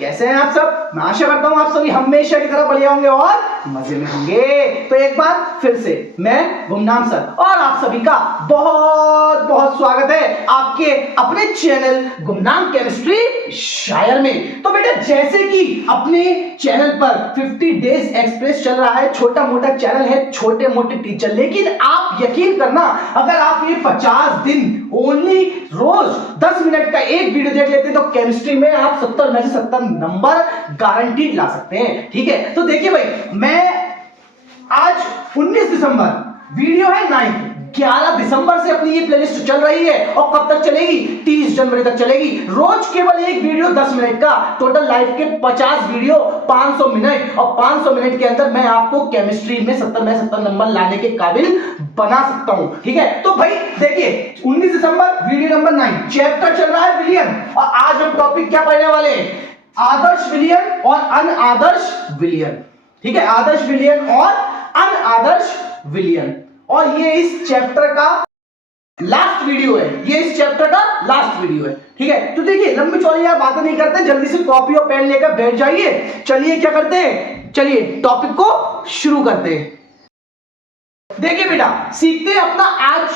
कैसे हैं आप सब? मैं आशा करता हूं आप सभी हमेशा की तरह बढ़िया होंगे और मजे में होंगे। तो एक बार फिर से मैं गुमनाम सर और आप सभी का बहुत बहुत स्वागत है आपके अपने चैनल गुमनाम केमिस्ट्री शायर में। तो बेटा जैसे कि अपने चैनल पर 50 डेज एक्सप्रेस चल रहा है, छोटा मोटा चैनल है, छोटे मोटे टीचर, लेकिन आप यकीन करना अगर आप ये 50 दिन ओनली रोज 10 मिनट का एक वीडियो देख लेते तो केमिस्ट्री में आप 70 में से 70 नंबर गारंटीड ला सकते हैं। ठीक है, तो देखिए भाई, मैं आज 19 दिसंबर, वीडियो है 9, 11 दिसंबर से अपनी ये प्लेलिस्ट चल रही है और कब तक चलेगी? 30 जनवरी तक चलेगी। रोज केवल एक वीडियो 10 मिनट का, टोटल लाइफ के 50 वीडियो 500 मिनट, और 500 मिनट के अंदर मैं आपको केमिस्ट्री में 70 में 70 नंबर लाने के काबिल बना सकता हूं। ठीक है, तो भाई देखिए 19 दिसंबर वीडियो नंबर 9, चैप्टर चल रहा है विलियन, और आज हम टॉपिक क्या पढ़ने वाले हैं? आदर्श विलियन और अनादर्श विलियन। ठीक है, आदर्श विलियन और अनादर्श विलियन, और ये इस चैप्टर का लास्ट वीडियो है। ये इस चैप्टर का लास्ट वीडियो है। ठीक है, तो देखिए लंबी चौड़ी यार बातें नहीं करते, जल्दी से कॉपी और पेन लेकर बैठ जाइए। चलिए क्या करते हैं, चलिए टॉपिक को शुरू करते हैं। देखिए बेटा, सीखते हैं अपना आज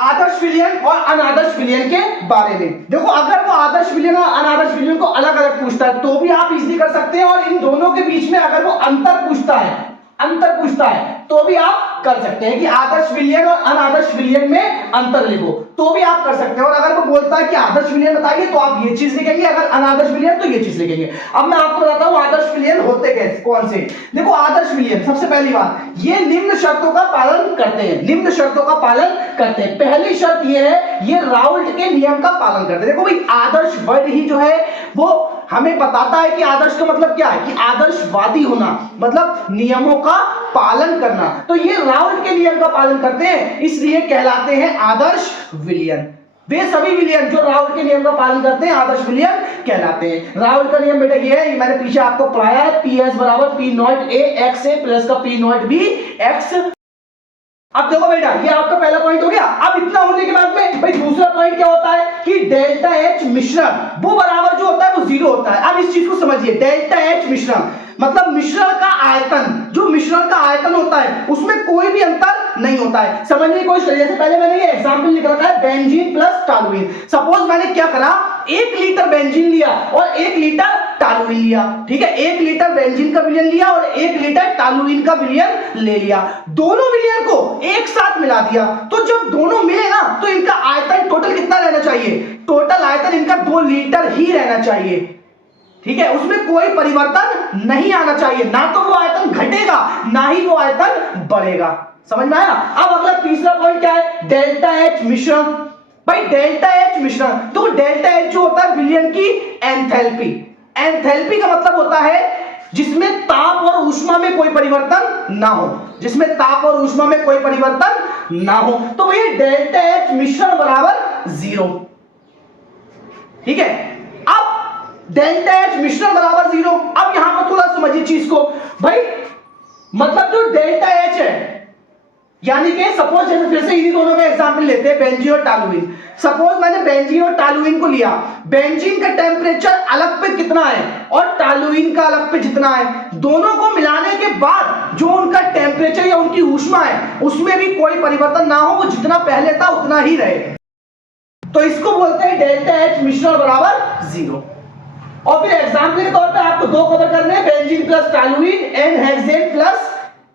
आदर्श विलियन और अनादर्श विलियन के बारे में। देखो अगर वो आदर्श विलियन और अनादर्श विलियन को अलग अलग पूछता है तो भी आप इजीली कर सकते हैं, और इन दोनों के बीच में अगर वो अंतर पूछता है तो भी आप कर सकते हैं कि आदर्श विलियन और अनादर्श विलियन में अंतर लिखो, तो भी आप कर सकते हैं। और अगर वो बोलता है कि आदर्श विलियन बताइए तो आप ये चीज लिखेंगे, अगर अनादर्श विलियन तो ये चीज लिखेंगे। अब मैं आपको बताता हूं आदर्श विलियन होते कैसे, कौन से। देखो आदर्श विलियन, सबसे पहली बात, ये निम्न शर्तों का पालन करते हैं। निम्न शर्तों का पालन करते हैं। पहली शर्त ये है, ये राउल्ट के नियम का पालन करते हैं। देखो भाई, आदर्श वर्ड ही जो है वो हमें बताता है कि आदर्श का मतलब क्या है, कि आदर्शवादी होना मतलब नियमों का पालन करना। तो ये राउल्ट के नियम का पालन करते हैं, इसलिए कहलाते हैं आदर्श विलियन। वे सभी विलियन जो राउल्ट के नियम का पालन करते हैं आदर्श विलियन कहलाते हैं। राउल्ट का नियम बेटा ये है, मैंने पीछे आपको पढ़ाया है, PS बराबर P not A x A plus का P नॉट B x। अब देखो बेटा, ये आपका पहला पॉइंट हो गया। अब इतना होने के बाद में भाई दूसरा पॉइंट क्या होता है कि डेल्टा H मिश्रण वो बराबर जो होता है वो 0 होता है। अब इस चीज को समझिए, डेल्टा H मिश्रण मतलब मिश्रण का आयतन, जो मिश्रण का आयतन होता है उसमें कोई भी अंतर नहीं होता है। समझने की कोशिश करिए। जैसे पहले मैंने ये एग्जांपल लिख रखा है बेंजीन प्लस टॉलुइन। सपोज मैंने क्या करा, 1 लीटर बेंजीन लिया और 1 लीटर टॉलुइन लिया। ठीक है, 1 लीटर बेंजीन का विलयन लिया और 1 लीटर टॉलुइन का विलयन ले लिया। दोनों विलयन को एक साथ मिला दिया, तो जब दोनों मिले ना तो इनका आयतन टोटल कितना रहना चाहिए? टोटल आयतन इनका 2 लीटर ही रहना चाहिए। ठीक है, उसमें कोई परिवर्तन नहीं आना चाहिए, ना तो वो आयतन घटेगा ना ही वो आयतन बढ़ेगा। समझ में आया? अब अगला तीसरा पॉइंट क्या है, डेल्टा H मिश्रण। भाई डेल्टा H मिश्रण, तो डेल्टा H जो होता है विलयन की एंथैल्पी। एंथैल्पी का मतलब होता है जिसमें ताप और ऊष्मा में कोई परिवर्तन ना हो, जिसमें ताप और ऊष्मा में कोई परिवर्तन ना हो। तो भाई डेल्टा H मिश्रण बराबर 0। ठीक है, अब डेल्टा H मिश्रण बराबर 0। अब यहां पर थोड़ा समझिए चीज को भाई, मतलब जो डेल्टा H है, यानी कि सपोज जैसे फिर से इन्हीं दोनों का एग्जांपल लेते हैं, बेंजीन और टॉलुइन। सपोज मैंने बेंजीन और टॉलुइन को लिया, बेंजीन का टेम्परेचर अलग पे कितना है और टॉलुइन का अलग पे जितना है, दोनों को मिलाने के बाद जो उनका टेम्परेचर या उनकी ऊष्मा है उसमें भी कोई परिवर्तन ना हो, वो जितना पहले था उतना ही रहे, तो इसको बोलते हैं डेल्टा H मिश्रण बराबर 0। और फिर एग्जांपल के तौर पे आपको 2 कवर करने हैं, benzene plus toluene, N hexane plus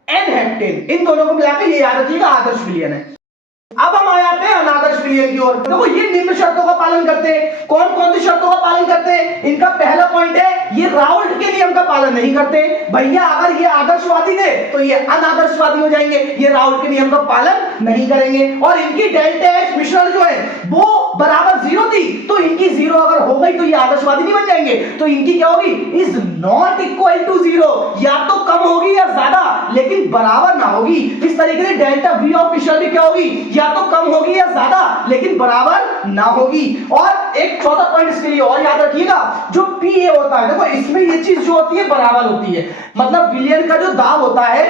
N heptane, इन दोनों को मिलाकर ये याद रखिएगा आदर्श विलयन है। अब हम आ जाते हैं अनादर्श विलयन की ओर। देखो ये निम्न शर्तों का पालन करते हैं। कौन कौन सी शर्तों का पालन करते हैं? इनका पहला पॉइंट है, ये राउल्ट के नियम का पालन नहीं करते। भैया अगर ये आदर्शवादी थे तो ये अनादर्शवादी हो जाएंगे, ये राउल्ट के नियम का पालन नहीं करेंगे। और इनकी डेल्टा H मिश्रण जो है वो बराबर 0 थी, तो इनकी 0 अगर हो गई तो ये आदर्शवादी नहीं बन जाएंगे, तो इनकी क्या होगी, इज नॉट इक्वल टू 0, या तो कम होगी या ज्यादा, लेकिन बराबर ना होगी। इस तरीके से डेल्टा V ऑफिशियल भी क्या होगी, या तो कम होगी या ज्यादा, लेकिन बराबर ना होगी। और एक चौथा पॉइंट इसके लिए और याद रखिएगा, जो PA होता है, देखो इसमें ये चीज जो होती है बराबर होती है, मतलब विलयन का जो दाब होता है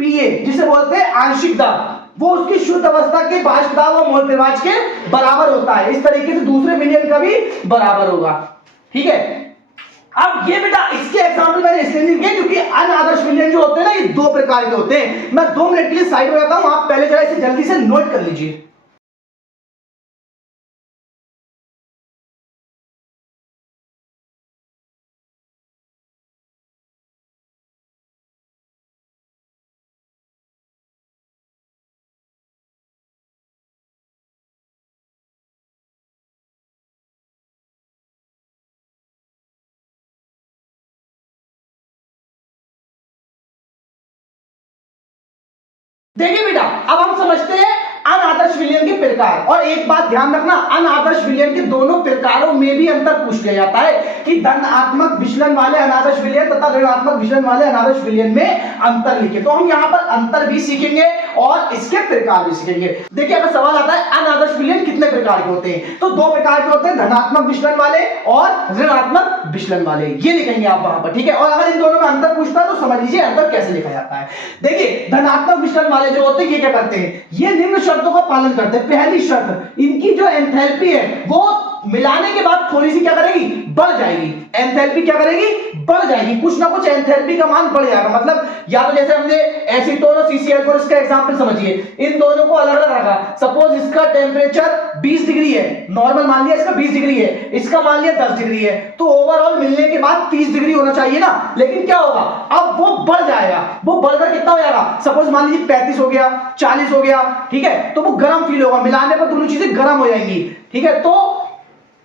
PA, जिसे बोलते हैं आंशिक दाब, वो उसकी शुद्ध अवस्था के बाष्प दाब और मोल प्रवाह के बराबर होता है। इस तरीके से दूसरे विलयन का भी बराबर होगा। ठीक है, अब ये बेटा इसके एग्जाम्पल मैंने इसलिए नहीं किए क्योंकि अनादर्श विलयन जो होते हैं ना ये दो प्रकार के होते हैं। मैं 2 मिनट के लिए साइड में रहता हूं, आप पहले जरा इसे जल्दी से नोट कर लीजिए। देखिए बेटा अब हम समझते हैं अनादर्श विलयन के प्रकार। और एक बात ध्यान रखना, अनादर्श विलयन के दोनों प्रकारों में भी अंतर पूछ लिया जाता है कि धनात्मक विचलन वाले अनादर्श विलयन तथा ऋणात्मक विचलन वाले अनादर्श विलयन में अंतर लिखे। तो हम यहाँ पर अंतर भी सीखेंगे और इसके प्रकार भी सीखेंगे। देखिए अगर सवाल आता है अनादर्श विलयन कितने प्रकार के होते हैं, तो 2 प्रकार के होते हैं, धनात्मक विचलन वाले और ऋणात्मक विचलन वाले, ये लिखेंगे आप वहां पर, ठीक है। और अगर इन दोनों में अंतर पूछता है तो समझ लीजिए अंतर कैसे लिखा जाता है। देखिए धनात्मक विचलन वाले जो होते हैं ये क्या करते हैं, ये निम्न शर्तों का पालन करते हैं। पहली शर्त, इनकी जो एंथैल्पी है वो मिलाने के बाद थोड़ी सी क्या करेगी, बढ़ जाएगी। एंथैल्पी क्या करेगी, बढ़ जाएगी, कुछ ना कुछ एंथैल्पी का मान बढ़ जाएगा। मतलब या तो जैसे हमने एसीटोन और CCl4 इसका एग्जांपल समझिए, इन दोनों को अलग अलग रखा। सपोज इसका टेम्परेचर 20 डिग्री है, नॉर्मल मान लिया इसका 20 डिग्री है, इसका मान लिया 10 डिग्री है, तो ओवरऑल मिलने के बाद 30 डिग्री होना चाहिए ना। लेकिन क्या होगा, अब वो बढ़ जाएगा, वो बढ़कर कितना हो जाएगा, सपोज मान लीजिए 35 हो गया, 40 हो गया, ठीक है। तो वो गर्म फील होगा, मिलाने पर दोनों चीजें गर्म हो जाएंगी, ठीक है। तो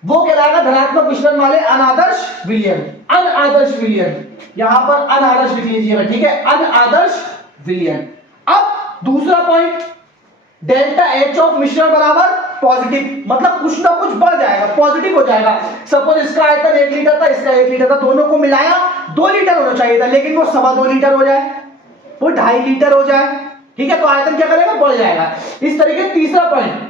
वो कहलाएगा धनात्मक विचलन वाले अनादर्श विलयन। अनादर्श विलयन, यहां पर अनादर्श लिख लीजिएगा, ठीक है, अनादर्श विलयन। अब दूसरा पॉइंट, डेल्टा H ऑफ मिश्रण बराबर पॉजिटिव, मतलब कुछ ना कुछ बढ़ जाएगा, पॉजिटिव हो जाएगा। सपोज इसका आयतन 1 लीटर था, इसका 1 लीटर था, दोनों को मिलाया 2 लीटर होना चाहिए था, लेकिन वो 2.25 लीटर हो जाए, वो 2.5 लीटर हो जाए, ठीक है। तो आयतन क्या करेगा, बढ़ जाएगा। इस तरीके तीसरा पॉइंट,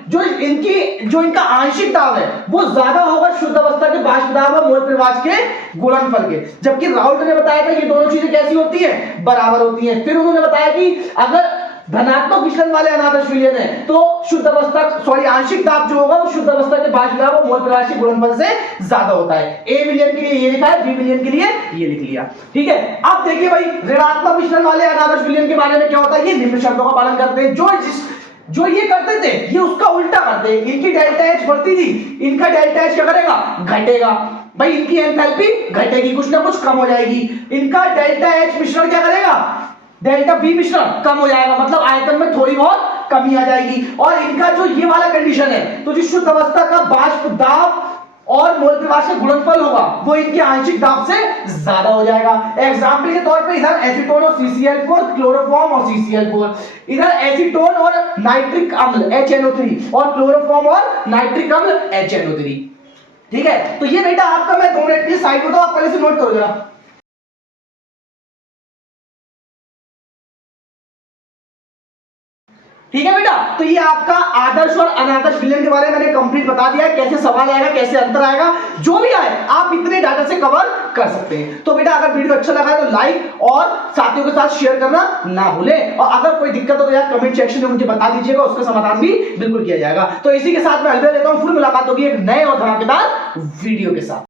जो इनका आंशिक दाब है वो ज्यादा होगा शुद्ध अवस्था के बाष्प दाब और मोल प्रवाह के गुणनफल के। जबकि राउल्ट ने बताया था ये दोनों चीजें कैसी होती है, बराबर होती हैं। फिर उन्होंने बताया कि अगर धनात्मक विचलन वाले अनादर्श विलयन है तो शुद्ध अवस्था आंशिक दाब जो होगा वो शुद्ध अवस्था के बाष्प दाब और मोल प्रवाह के गुणनफल से ज्यादा होता है। ए विलयन के लिए ये लिखा है, बी विलयन के लिए ये लिख लिया, ठीक है। अब देखिए भाई ऋणात्मक विचलन वाले अनादर्श विलयन के बारे में क्या होता है, ये निम्न शर्तों का पालन करते हैं। जो ये करते थे ये उसका उल्टा करते हैं। इनकी डेल्टा H बढ़ती थी, इनका डेल्टा H क्या करेगा, घटेगा। भाई इनकी एंथैल्पी घटेगी, कुछ ना कुछ कम हो जाएगी। इनका डेल्टा H मिश्रण क्या करेगा, डेल्टा B मिश्रण कम हो जाएगा, मतलब आयतन में थोड़ी बहुत कमी आ जाएगी। और इनका जो ये वाला कंडीशन है, तो जो शुद्ध अवस्था का बाष्प दाब और मोल प्रवाह से गुणनफल होगा वो इनके आंशिक दाब से ज्यादा हो जाएगा। एग्जांपल के तौर पे इधर एसीटोन और CCl4, क्लोरोफॉर्म और CCl4, इधर एसीटोन और नाइट्रिक अम्ल HNO3 और क्लोरोफॉर्म और नाइट्रिक अम्ल HNO3, ठीक है। तो ये बेटा आपका मैं 2 मिनट की साइड में, तो आप पहले से नोट करो जरा, ठीक है बेटा। तो ये आपका आदर्श और अनादर्श विलयन के बारे में मैंने कंप्लीट बता दिया है, कैसे सवाल आएगा, कैसे अंतर आएगा, जो भी आए आप इतने डाटा से कवर कर सकते हैं। तो बेटा अगर वीडियो अच्छा लगा है तो लाइक और साथियों के साथ शेयर करना ना भूलें। और अगर कोई दिक्कत हो तो यार कमेंट सेक्शन में मुझे बता दीजिएगा, उसका समाधान भी बिल्कुल किया जाएगा। तो इसी के साथ मैं अलविदा लेता हूं, फिर मुलाकात होगी एक नए और धमाकेदार वीडियो के साथ।